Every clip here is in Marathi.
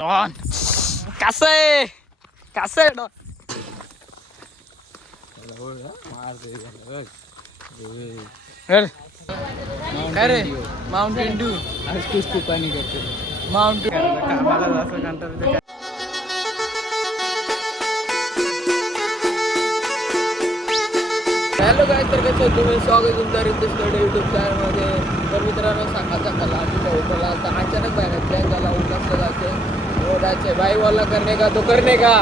डॉन कसं आहे डॉन? काय रे माउंटेन ड्यू आज कुछ पाणी करतो माउंटेन कामाला असं कंटाळतो. हॅलो काय तर कसं तुम्ही स्वागत तुमचं रितेश कडे यूट्यूब चॅनलमध्ये. तर मित्रांनो सकाळचा आम्ही उठला तर अचानक बाहेर प्लॅन झाला उल्हासला जायचे बाई वाला करणे का तो करणे का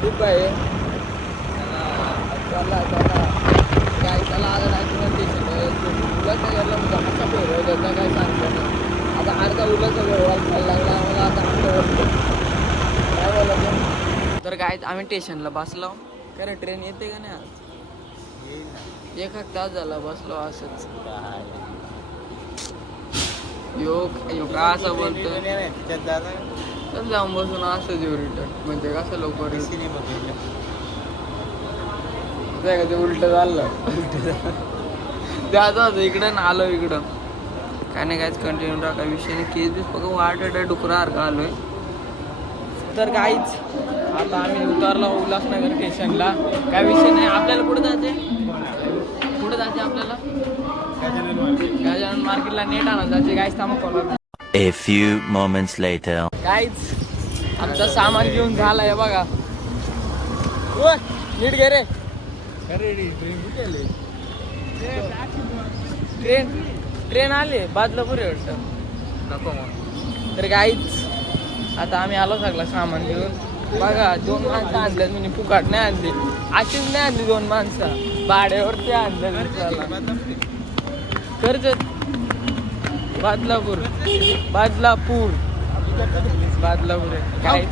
खूप आहे काय त्याला आता डॉक्युमेंटेशन उलट घरला कसा फेरव त्याचा काय सांगतो ना. आता अर्धा उलटचा व्यवहार खायला लागला आम्हाला. आता काय बोलायचं तर काय आम्ही स्टेशनला बसलो. खरं ट्रेन येते का नाही आज? एक तास झाला बसलो असंच. योग का असं बोलतोय तर जाऊन बसून असंच येऊ रिटर्न म्हणजे कसं लवकर का ते उलट झालं द्यायचं होतं इकडं ना आलो इकडं. काय नाही काहीच कंटिन्यू टाका विषय नाही. केस बीस बघा वाट डुकरासारखं आलोय. तर काहीच आता आम्ही उतरलो उल्हासनगर स्टेशनला. काय विषय नाही. आपल्याला कुठं जायचे आपल्याला गजानन मार्केटला नेट आणत जायचे. काहीच थांबा call. A few moments later. काहीच आमचं सामान घेऊन झालंय बघा. नीट घे रे. ट्रेन आली बादलापूर नको मग. तर काहीच आता आम्ही आलो सगळं सामान घेऊन. बघा 2 माणसं आणल्यात म्हणजे फुकाट नाही आणली. अशीच नाही आणली 2 माणसं भाड्यावरती आणलं. कर्जत बादलापूर काय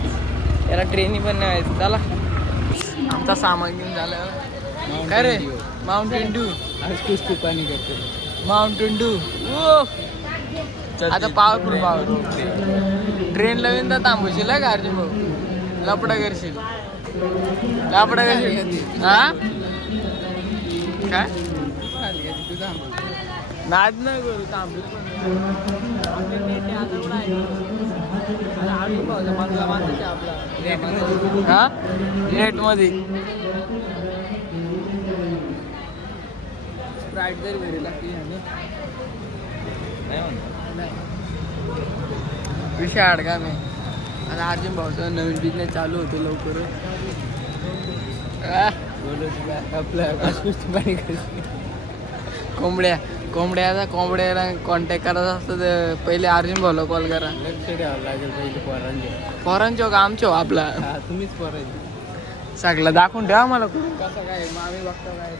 त्याला ट्रेनी पण नाही व्हायचं. चला आमचा सामान घेऊन झालं. काय रे माउंटेन ड्यू आज कुछ पाणी करतो माउंटेन ड्यू आता पावरफुल ट्रेन लावीन तर थांबवशील का अर्जुन भाऊ? लपडा करशील हा काय नाद न करू थांबू. हा नेट मध्ये स्प्राईट जरी भेटेल विषय अडका मी. आता अर्जुन भाऊचा नवीन बिझनेस चालू होतो लवकर. कोंबड्याला कॉन्टॅक्ट करायचा असतं तर पहिले अर्जुन भाऊला कॉल करा. लक्ष द्यावं लागेल पहिले पोरांचो का आमचो आपला तुम्हीच पोरांचे सगळं दाखवून ठेवा मला कसं काय. मग आम्ही बघतो काय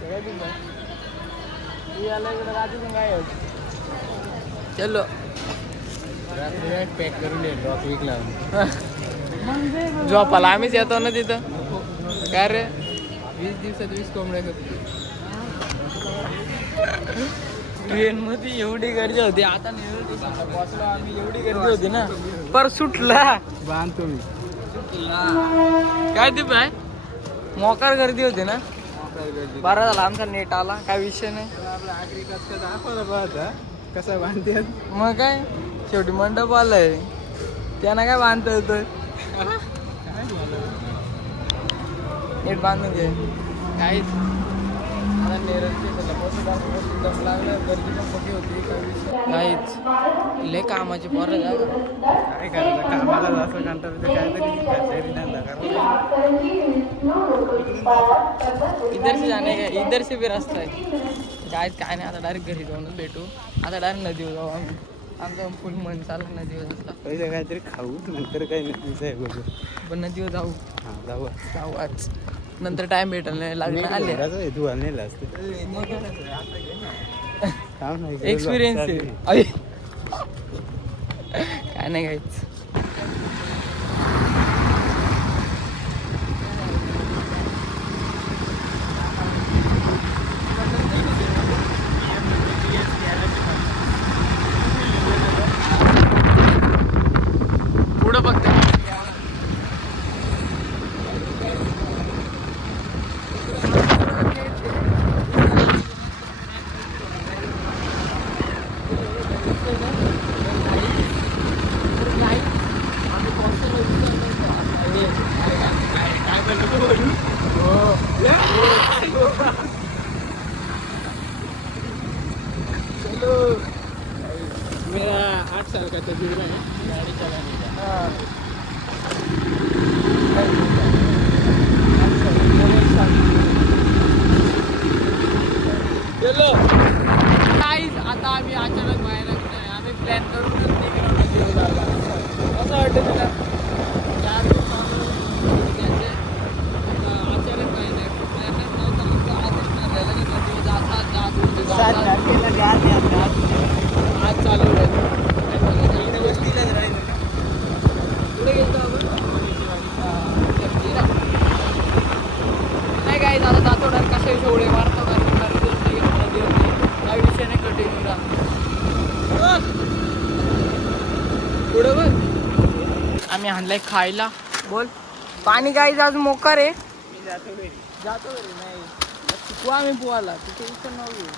तू याला इकडं रात्री काय चलो पॅक करून दे डॉक वीक लावून झोपाला आम्हीच येतो ना तिथं. काय रे 20 दिवसात 20 कोंबड्या करतो. ट्रेन मध्ये एवढी गर्दी होती. आता बसलो आम्ही एवढी गर्दी होती ना पर सुटला बांधतो मी काय ते पाय मोकार गर्दी होती ना. बरा झाला आमचा नेट आला. काय विषय नाही. आपला आगरी कसं दाखवला कसं बांधते. मग काय शेवटी मंडप आलाय त्यांना काय बांधता येतं. नीट बांधून घे. काहीच आता दम लागलं. गर्दी पण मोठी होती. काहीच लय कामाची पोरं जा काय करायचं कामाला असं कंटाळतो काहीतरी धंदा करायचा. इधर से जाने का इधर से भी रास्ता आहे. काय नाही. आता डायरेक्ट घरी जाऊनच भेटू. आता डायरेक्ट नदीवर जाऊ आम्ही. आमचं फुल मन चाललं नदीवर असला पहिले काहीतरी खाऊ नंतर काही नदीचं पण नदीवर जाऊ. जाऊ आज नंतर टाइम भेटल नाही लागलं आले तू आणलेला असते एक्सपिरियन्स आहे. काय नाही काहीच. पुढं बघते मेरा 8 साल का तजुर्बा है गाड़ी चलाने का। चलो गाईज, आता आम्ही अचानक बाहेर निघतोय. आम्ही प्लॅन करून निघालो देवदारला. कसं वाटतं तुला? 4 दिवस त्यांचे अचानक बाहेर प्लॅनच नव्हता. फक्त आजच ठरलेलं की कधी जातात आज चालू आहे. वस्तीलाच राहिलं का? पुढे गेलो आपण नाही काय आता जातो डर कशा विषय उडे मारतो काही विषय नाही कंटिन्यू राहा पुढे बघ. आम्ही आणलाय खायला. बोल पाणी काही आज मोकार आहे. मी जातो घरी. जातो घरी नाही शिकवा आम्ही पोहायला तिथे विषय नव्हती.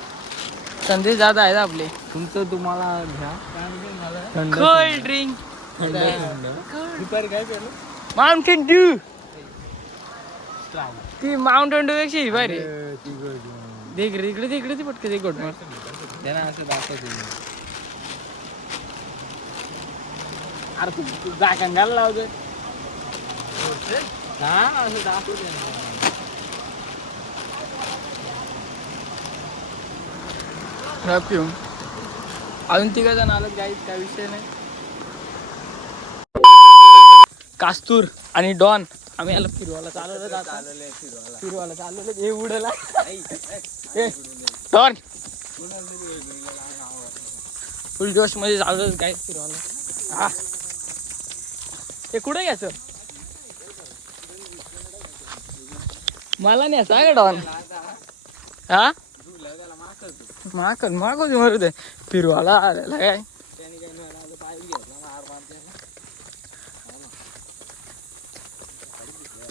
संदेश दादा आहेत आपले. तुमचं तुम्हाला घ्या मला कोल्ड ड्रिंक दुपारी काय केलं माउंटेन ड्यू. ती माउंटेन ड्यू पेक्षा ही भारी. देख रे इकडे तिकडे ती पटके गोट मार त्यांना असं दाखवतो. अरे तू जाकण घाल लावतोय हा असं दाखवतो. पिऊन अजून तिघ जण आलं काही काय विषय नाही. कास्तूर आणि डॉन आम्ही याला फिरवायला फिरवायला चालवलं हे उडला डॉन फुल जोश मध्ये चालवलं काय फिरवायला. हा ते कुठे घ्यायचं मला नाही असं का डॉन. हा मागव मारू दे फिरवाला आलेला काय.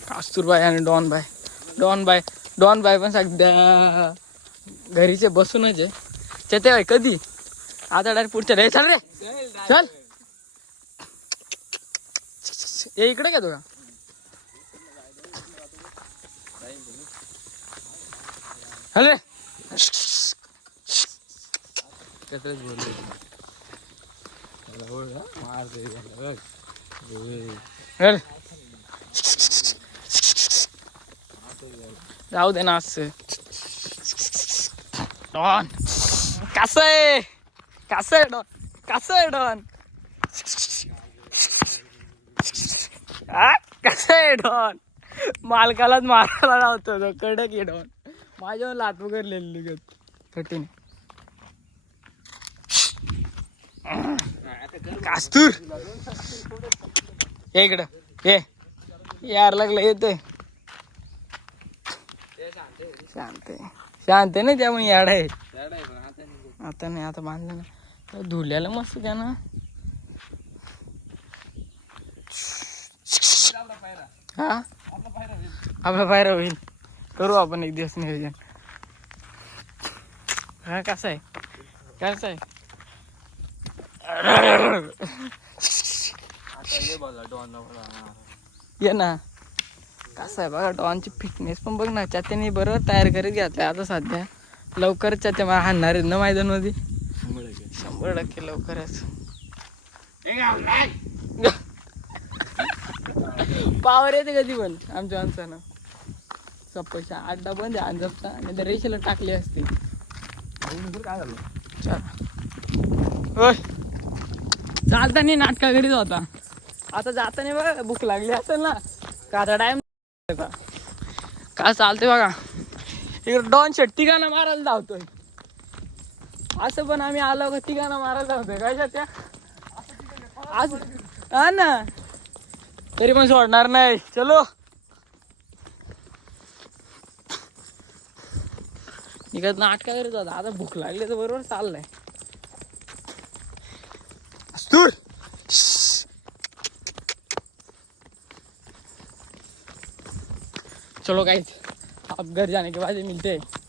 कास्तूरबाई आणि डॉन बाय पण सध्या घरीचे बसूनच आहे. चेते बाई कधी आता डायरेक्ट पुढच्या रे चल रे चल ये इकडे का तुला हले जाऊ दे ना असं. डॉन कसं आहे डॉन कसं आहे डॉन. मालकालाच मारायला लावतो तो कडक आहे डॉन. माझ्यावर लात वगैरे लगत कठीण. कास्तूर ये इकडं ये यार लागलं येतोय. शांत नाही त्यामुळे याड आहे. आता नाही आता बांधलं ना धुल्याला मस्त त्या ना. हा आपला पायरा होईल. करू आपण एक दिवस नियोजन. हा कसं आहे ये ना. कसं आहे बघा डॉनची फिटनेस पण बघ ना. त्याने बरोबर तयार करीत घातलाय आता सध्या. लवकरच ते हाणणार आहेत ना मैदानमध्ये 100% लवकरच. पावर येते कधी पण आमच्या माणसानं. सप्पशा अड्डा बंद आहे अंजपचा आणि तर रेषेला टाकली असते. काय झालं होय चालताना नाटका घरीच होता. आता जाताना बघा भूक लागली असेल ना का आता टाइम का चालते बघा. इकडे डॉन शेट तिघांना मारायला धावतोय. असं पण आम्ही आलो का तिघांना मारायला धावतोय काय त्या आज हा ना तरी पण सोडणार नाही. चलो निघत नाटका करत होता. आता भूक लागली तर बरोबर चाललंय. चलो गाइस अब घर जाने के बाद मिलते हैं.